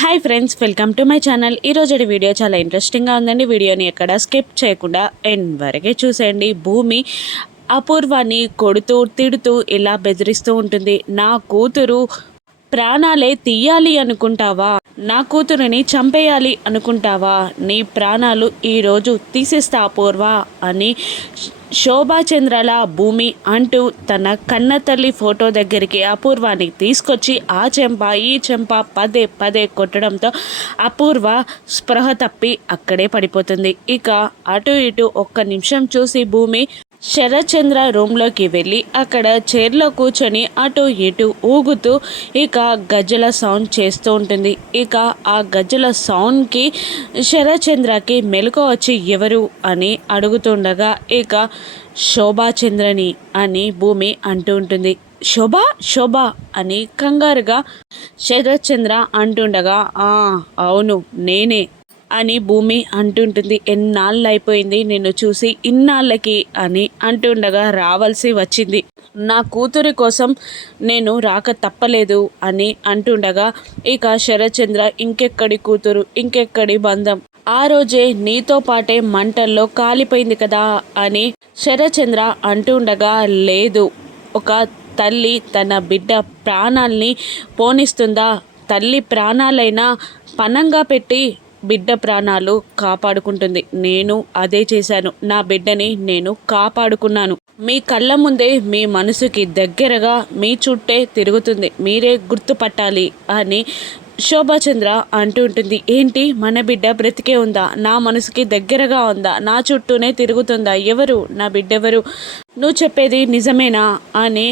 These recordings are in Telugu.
Hi friends, welcome to my channel. ఈరోజు వీడియో చాలా ఇంట్రెస్టింగ్గా ఉందండి. వీడియోని ఎక్కడ స్కిప్ చేయకుండా ఎండ్ వరకే చూసేయండి. భూమి అపూర్వాని కొడుతూ తిడుతూ ఇలా బెదిరిస్తూ ఉంటుంది. నా కూతురు ప్రాణాలే తీయాలి అనుకుంటావా? నా కూతురిని చంపేయాలి అనుకుంటావా? నీ ప్రాణాలు ఈరోజు తీసేస్తా అపూర్వ అని శోభాచంద్రల భూమి అంటూ తన కన్న తల్లి ఫోటో దగ్గరికి అపూర్వాని తీసుకొచ్చి ఆ చెంప ఈ చెంప పదే పదే కొట్టడంతో అపూర్వ స్పృహ తప్పి అక్కడే పడిపోతుంది. ఇక అటు ఇటు ఒక్క నిమిషం చూసి భూమి శరత్చంద్ర రూమ్లోకి వెళ్ళి అక్కడ చైర్లో కూర్చొని అటు ఇటు ఊగుతూ ఇక గజ్జల సౌండ్ చేస్తూ ఉంటుంది. ఇక ఆ గజ్జల సౌండ్కి శరత్చంద్రకి మెలకు వచ్చి ఎవరు అని అడుగుతుండగా ఇక శోభాచంద్రని అని భూమి అంటూ ఉంటుంది. శోభ శోభ అని కంగారుగా శరత్చంద్ర అంటుండగా అవును నేనే అని భూమి అంటుంటుంది. ఎన్నాళ్ళు అయిపోయింది నిన్ను చూసి, ఇన్నాళ్ళకి అని అంటుండగా రావాల్సి వచ్చింది. నా కూతురి కోసం నేను రాక తప్పలేదు అని అంటుండగా ఇక శరత్చంద్ర ఇంకెక్కడి కూతురు, ఇంకెక్కడి బంధం, ఆ రోజే నీతో పాటే మంటల్లో కాలిపోయింది కదా అని శరత్చంద్ర అంటుండగా లేదు, ఒక తల్లి తన బిడ్డ ప్రాణాల్ని పోనిస్తుందా? తల్లి ప్రాణాలైనా పణంగా పెట్టి బిడ్డ ప్రాణాలు కాపాడుకుంటుంది. నేను అదే చేశాను. నా బిడ్డని నేను కాపాడుకున్నాను. మీ కళ్ళ ముందే మీ మనసుకి దగ్గరగా మీ చుట్టే తిరుగుతుంది, మీరే గుర్తుపట్టాలి అని శోభాచంద్ర అంటూ ఉంటుంది. ఏంటి, మన బిడ్డ బ్రతికే ఉందా? నా మనసుకి దగ్గరగా ఉందా? నా చుట్టూనే తిరుగుతుందా? ఎవరు నా బిడ్డ? ఎవరు? నువ్వు చెప్పేది నిజమేనా అని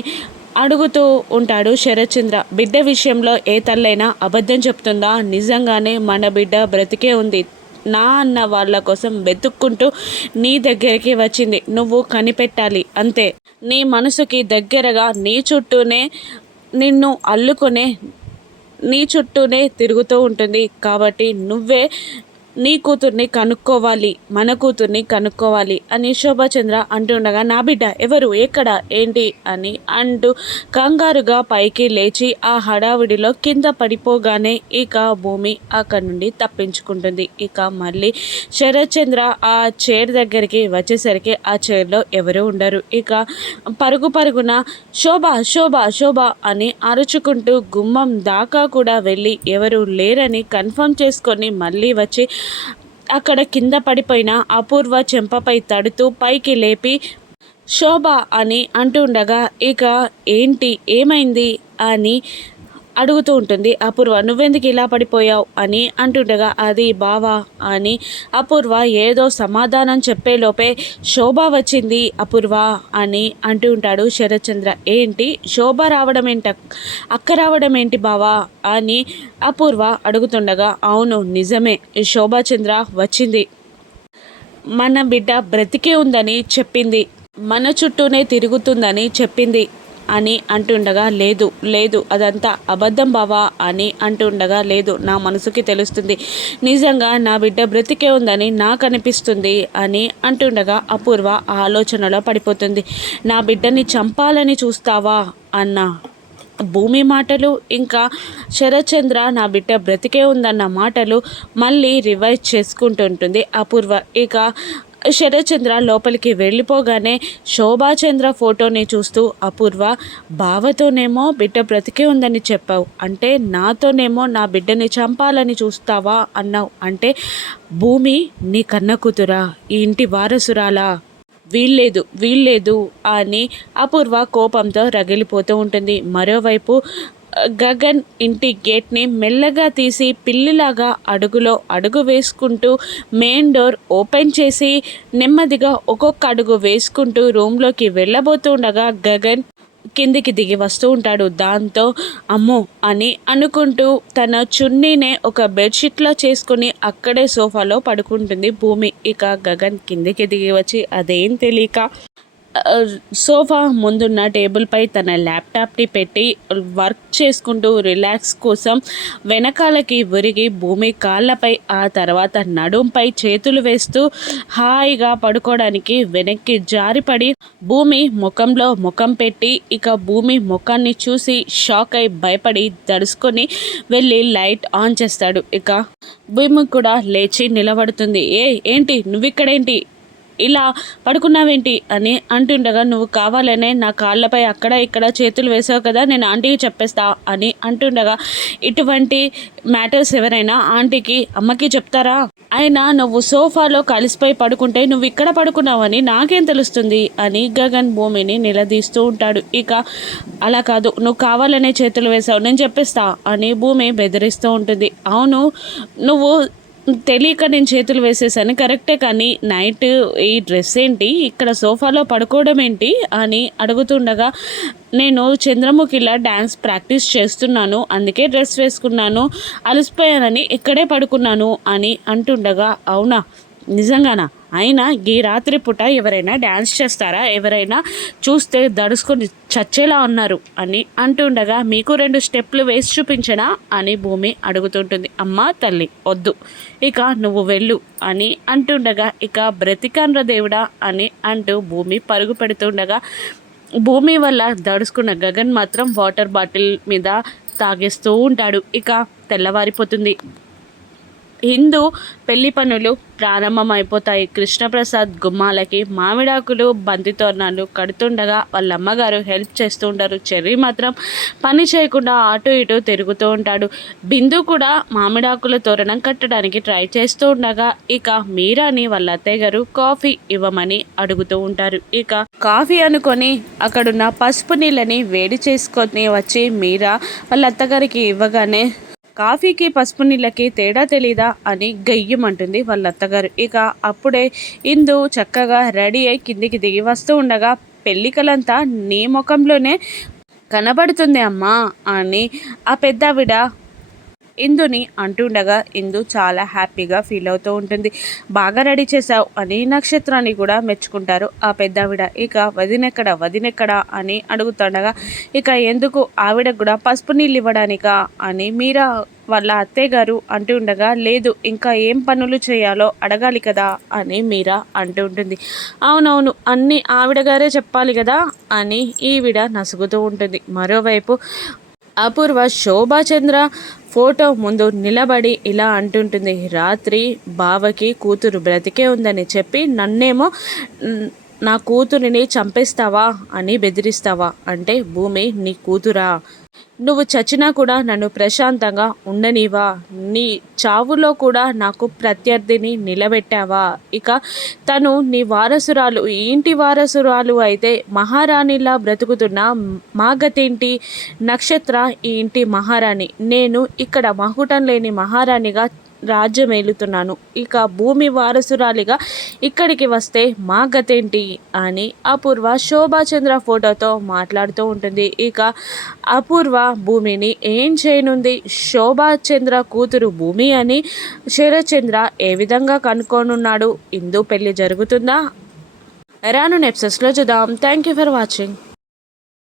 అడుగుతూ ఉంటాడు శరత్చంద్ర. బిడ్డ విషయంలో ఏ తల్లైనా అబద్ధం చెప్తుందా? నిజంగానే మన బిడ్డ బ్రతికే ఉంది. నా అన్న వాళ్ళ కోసం వెతుక్కుంటూ నీ దగ్గరికి వచ్చింది. నువ్వు కనిపెట్టాలి అంతే. నీ మనసుకి దగ్గరగా నీ చుట్టూనే నిన్ను అల్లుకునే నీ చుట్టూనే తిరుగుతూ ఉంటుంది. కాబట్టి నువ్వే నీ కూతుర్ని కనుక్కోవాలి, మన కూతుర్ని కనుక్కోవాలి అని శోభాచంద్ర అంటుండగా నా బిడ్డ ఎవరు, ఎక్కడ, ఏంటి అని అంటూ కంగారుగా పైకి లేచి ఆ హడావిడిలో కింద పడిపోగానే ఇక భూమి అక్కడి నుండి తప్పించుకుంటుంది. ఇక మళ్ళీ శరత్చంద్ర ఆ చైర్ దగ్గరికి వచ్చేసరికి ఆ చైర్లో ఎవరు ఉండరు. ఇక పరుగు పరుగున శోభ శోభ శోభ అని అరుచుకుంటూ గుమ్మం దాకా కూడా వెళ్ళి ఎవరు లేరని కన్ఫర్మ్ చేసుకొని మళ్ళీ వచ్చి అక్కడ కింద పడిపోయిన అపూర్వ చెంపపై తడుతూ పైకి లేపి శోభ అని అంటుండగా ఇక ఏంటి, ఏమైంది అని అడుగుతూ ఉంటుంది అపూర్వ. నువ్వెందుకు ఇలా పడిపోయావు అని అంటుండగా అది బావా అని అపూర్వ ఏదో సమాధానం చెప్పేలోపే శోభ వచ్చింది అపూర్వ అని అంటూ ఉంటాడు శరత్చంద్ర. ఏంటి శోభ రావడం ఏంటి, అక్క రావడం ఏంటి బావా అని అపూర్వ అడుగుతుండగా అవును నిజమే, శోభాచంద్ర వచ్చింది, మన బిడ్డ బ్రతికే ఉందని చెప్పింది, మన చుట్టూనే తిరుగుతుందని చెప్పింది అని అంటుండగా లేదు లేదు అదంతా అబద్ధం బావా అని అంటుండగా లేదు, నా మనసుకి తెలుస్తుంది, నిజంగా నా బిడ్డ బ్రతికే ఉందని నాకు అనిపిస్తుంది అని అంటుండగా అపూర్వ ఆలోచనలో పడిపోతుంది. నా బిడ్డని చంపాలని చూస్తావా అన్న భూమి మాటలు ఇంకా శరత్చంద్ర నా బిడ్డ బ్రతికే ఉందన్న మాటలు మళ్ళీ రివైజ్ చేసుకుంటుంటుంది అపూర్వ. ఇక శరత్చంద్ర లోపలికి వెళ్ళిపోగానే శోభాచంద్ర ఫోటోని చూస్తూ అపూర్వ, బావతోనేమో బిడ్డ బ్రతికే ఉందని చెప్పావు, అంటే నాతోనేమో నా బిడ్డని చంపాలని చూస్తావా అన్నావు, అంటే భూమి నీ కన్న కూతురా, ఈ ఇంటి వారసురాలా, వీల్లేదు అని అపూర్వ కోపంతో రగిలిపోతూ ఉంటుంది. మరోవైపు గగన్ ఇంటి గేట్ని మెల్లగా తీసి పిల్లిలాగా అడుగులో అడుగు వేసుకుంటూ మెయిన్ డోర్ ఓపెన్ చేసి నెమ్మదిగా ఒక్కొక్క అడుగు వేసుకుంటూ రూమ్లోకి వెళ్ళబోతుండగా గగన్ కిందికి దిగి వస్తూ ఉంటాడు. దాంతో అమ్మో అని అనుకుంటూ తన చున్నీనే ఒక బెడ్షీట్లో చేసుకుని అక్కడే సోఫాలో పడుకుంటుంది భూమి. ఇక గగన్ కిందికి దిగి వచ్చి అదేం తెలియక సోఫా ముందున్న టేబుల్పై తన ల్యాప్టాప్ని పెట్టి వర్క్ చేసుకుంటూ రిలాక్స్ కోసం వెనకాలకి ఒరిగి భూమి కాళ్ళపై ఆ తర్వాత నడుంపై చేతులు వేస్తూ హాయిగా పడుకోవడానికి వెనక్కి జారిపడి భూమి ముఖంలో ముఖం పెట్టి ఇక భూమి ముఖాన్ని చూసి షాక్ అయి భయపడి దడుచుకొని వెళ్ళి లైట్ ఆన్ చేస్తాడు. ఇక భూమి కూడా లేచి నిలబడుతుంది. ఏంటి నువ్విక్కడేంటి ఇలా పడుకున్నావేంటి అని అంటుండగా, నువ్వు కావాలనే నా కాళ్ళపై అక్కడ ఇక్కడ చేతులు వేసావు కదా, నేను ఆంటీకి చెప్పేస్తా అని అంటుండగా, ఇటువంటి మ్యాటర్స్ ఎవరైనా ఆంటీకి అమ్మకి చెప్తారా? అయినా నువ్వు సోఫాలో కలిసిపోయి పడుకుంటే నువ్వు ఇక్కడ పడుకున్నావని నాకేం తెలుస్తుంది అని గగన్ భూమిని నిలదీస్తూ ఉంటాడు. ఇక అలా కాదు, నువ్వు కావాలనే చేతులు వేసావు, నేను చెప్పేస్తా అని భూమి బెదిరిస్తూ ఉంటుంది. అవును, నువ్వు తెలియక నేను చేతులు వేసేసాను కరెక్టే, కానీ నైట్ ఈ డ్రెస్ ఏంటి, ఇక్కడ సోఫాలో పడుకోవడం ఏంటి అని అడుగుతుండగా, నేను చంద్రముఖిలా డ్యాన్స్ ప్రాక్టీస్ చేస్తున్నాను, అందుకే డ్రెస్ వేసుకున్నాను, అలసిపోయానని ఇక్కడే పడుకున్నాను అని అంటుండగా, అవునా నిజంగానా? అయినా ఈ రాత్రి పూట ఎవరైనా డ్యాన్స్ చేస్తారా? ఎవరైనా చూస్తే దడుచుకొని చచ్చేలా ఉన్నారు అని అంటుండగా, మీకు 2 స్టెప్లు వేసి చూపించనా అని భూమి అడుగుతుంటుంది. అమ్మ తల్లి వద్దు, ఇక నువ్వు వెళ్ళు అని అంటుండగా, ఇక బ్రతికాన్ర దేవుడా అని అంటూ భూమి పరుగు పెడుతుండగా, భూమి వల్ల దడుచుకున్న గగన్ మాత్రం వాటర్ బాటిల్ మీద తాగేస్తూ ఉంటాడు. ఇక తెల్లవారిపోతుంది. హిందూ పెళ్లి పనులు ప్రారంభమైపోతాయి. కృష్ణప్రసాద్ గుమ్మాలకి మామిడాకులు బంతి తోరణాలు కడుతుండగా వాళ్ళ అమ్మగారు హెల్ప్ చేస్తూ ఉంటారు. చెర్రీ మాత్రం పని చేయకుండా అటు ఇటు తిరుగుతూ ఉంటాడు. బిందు కూడా మామిడాకుల తోరణం కట్టడానికి ట్రై చేస్తూ ఉండగా, ఇక మీరాని వాళ్ళ అత్తయ్య గారు కాఫీ ఇవ్వమని అడుగుతూ ఉంటారు. ఇక కాఫీ అనుకొని అక్కడున్న పసుపు నీళ్ళని వేడి చేసుకొని వచ్చి మీరా వాళ్ళ అత్తగారికి ఇవ్వగానే, కాఫీకి పసుపు నీళ్ళకి తేడా తెలీదా అని గయ్యమంటుంది వాళ్ళ అత్తగారు. ఇక అప్పుడే ఇందు చక్కగా రెడీ అయి కిందికి దిగి వస్తూ ఉండగా, పెళ్ళికలంతా నీ ముఖంలోనే కనబడుతుంది అమ్మా అని ఆ పెద్దావిడ ఇందుని అంటుండగా, ఇందు చాలా హ్యాపీగా ఫీల్ అవుతూ ఉంటుంది. బాగా రెడీ చేశావు అని నక్షత్రాన్ని కూడా మెచ్చుకుంటారు ఆ పెద్దావిడ. ఇక వదినెక్కడ అని అడుగుతుండగా, ఇక ఎందుకు ఆవిడకు కూడా పసుపు నీళ్ళు ఇవ్వడానికా అని మీరా వాళ్ళ అత్తయ్య గారు అంటూ ఉండగా, లేదు ఇంకా ఏం పనులు చేయాలో అడగాలి కదా అని మీరా అంటూ ఉంటుంది. అవునవును, అన్నీ ఆవిడ గారే చెప్పాలి కదా అని ఈవిడ నసుగుతూ ఉంటుంది. మరోవైపు అపూర్వ శోభాచంద్ర ఫోటో ముందు నిలబడి ఇలా అంటుంటుంది, రాత్రి బావకి కూతురు బ్రతికే ఉందని చెప్పి నన్నేమో నా కూతురిని చంపేస్తావా అని బెదిరిస్తావా? అంటే భూమి నీ కూతురా? నువ్వు చచ్చినా కూడా నన్ను ప్రశాంతంగా ఉండనివా? నీ చావులో కూడా నాకు ప్రత్యర్థిని నిలబెట్టావా? ఇక తను నీ వారసురాలు, ఇంటి వారసురాలు అయితే మహారాణిలా బ్రతుకుతున్న మా గతేంటి? నక్షత్ర ఈ ఇంటి మహారాణి, నేను ఇక్కడ మహుటం లేని మహారాణిగా రాజ్యం ఏలుతున్నాను. ఇక భూమి వారసురాలిగా ఇక్కడికి వస్తే మా గతేంటి అని అపూర్వ శోభాచంద్ర ఫోటోతో మాట్లాడుతూ ఉంటుంది. ఇక అపూర్వ భూమిని ఏం చేయనుంది? శోభాచంద్ర కూతురు భూమి అని శరత్చంద్ర ఏ విధంగా కనుక్కోనున్నాడు? ఇందు పెళ్లి జరుగుతుందా? రాను ఎపిసోడ్స్లో చూద్దాం. Thank you for watching.